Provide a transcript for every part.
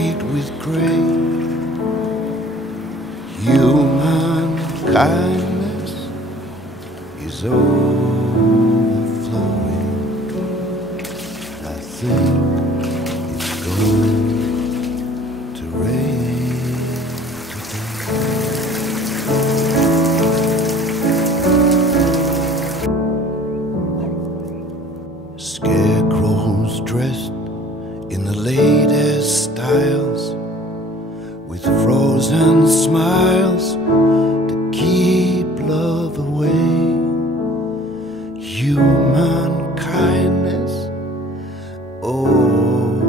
street with gray. Human kindness is overflowing. I think it's going to rain today. Scarecrows dressed in the latest styles, with frozen smiles to keep love away. Human kindness overflowing,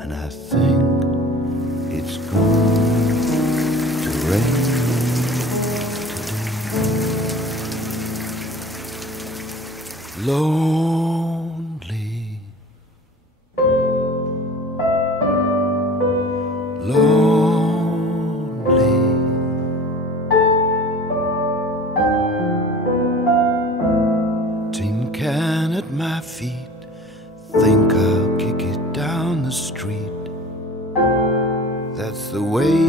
and I think it's going to rain today. Lonely, lonely, tin can at my feet, think I'll kick it down the street. That's the way